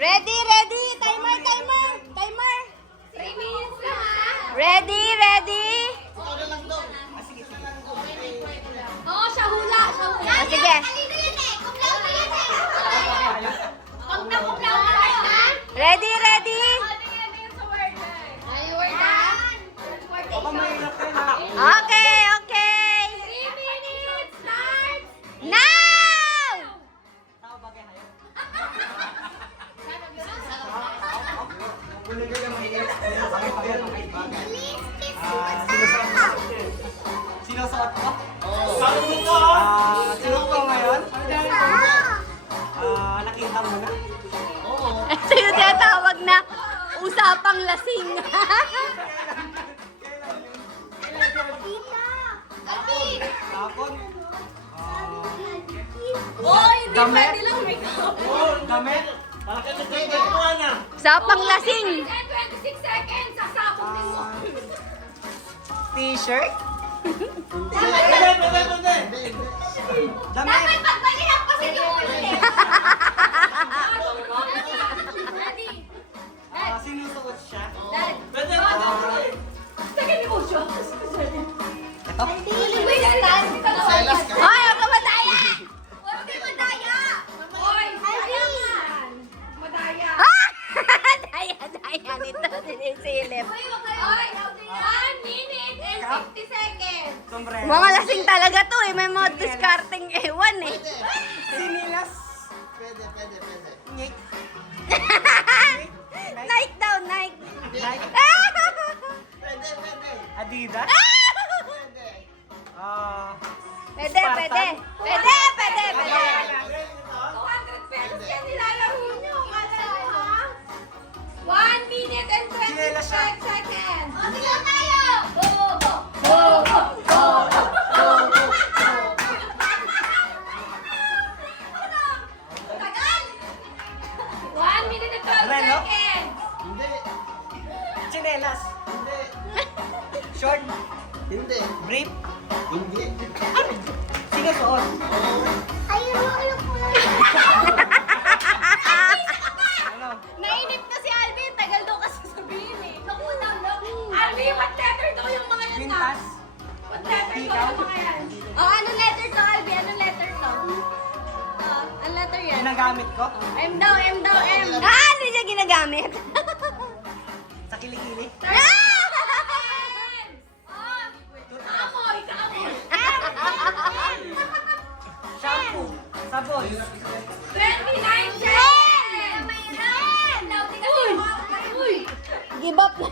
Ready, ready. Timer, timer. Timer. 3 minutes lang ha. Ready, ready. Oo, siya hula. Siya hula. Sige. Kanino yan eh? Kumlaw na yan eh. Pag nakumlaw na kayo ha? Ready, ready. Ano yung sa word na eh? Ay, word ha? Okay, okay. 3 minutes. Start. Now! Sinusuot ko? Sinuot ko ngayon? Nakita mo na? Ito yung tinatawag na usapang lasing. Tapon? Oy, hindi Damit? pwede lang make up. Damit? Usapang lasing. 26 seconds. Sasabog din mo. T-shirt? Damit? Dapat pagbalihan pa sa yung ulit. Ready? Sinusuot siya? Dad. Second emotion. Ito? Wait, stand. Hoy, huwag ka madaya! Huwag kayo madaya. Hoy, madaya man. Madaya. Ah! Daya, daya nito. Sinisilip. Hoy, 1 minute and 50 seconds. Sombrero? Mga lasing talaga to eh. May mga discarding ewan eh. Sinilas? Pwede. Nyik? Nike daw, Nike. Nike? Pwede. Adidas? Pwede. Pwede, pwede. Pwede, pwede, pwede. 200 pesos yan nilalaro nyo. Kala mo ha? 1 minute and Chinelas siya. 25 seconds. O, sigaw tayo. Go, go. Go, go. Go, go. Tagal. 1 minute and 12 Relo? seconds. Hindi. Chinelas? Hindi. Short? Hindi. Brief? Hindi. Sinusuot? Ano? Nainip na si Alvin. Tagal daw kasi sabihin eh. Naku, Alvin, what letter daw yung mga yan na? Quintas? What letter daw yung mga yan? Oh, anong letter to, Alvin? Anong letter to? Anong letter yan? Ginagamit ko? M daw, M daw, M. Ah, ano niya ginagamit? Sa kilikili? Kaamoy, kaamoy. Shampoo? Sabon? 29 seconds! Uy! Give up na.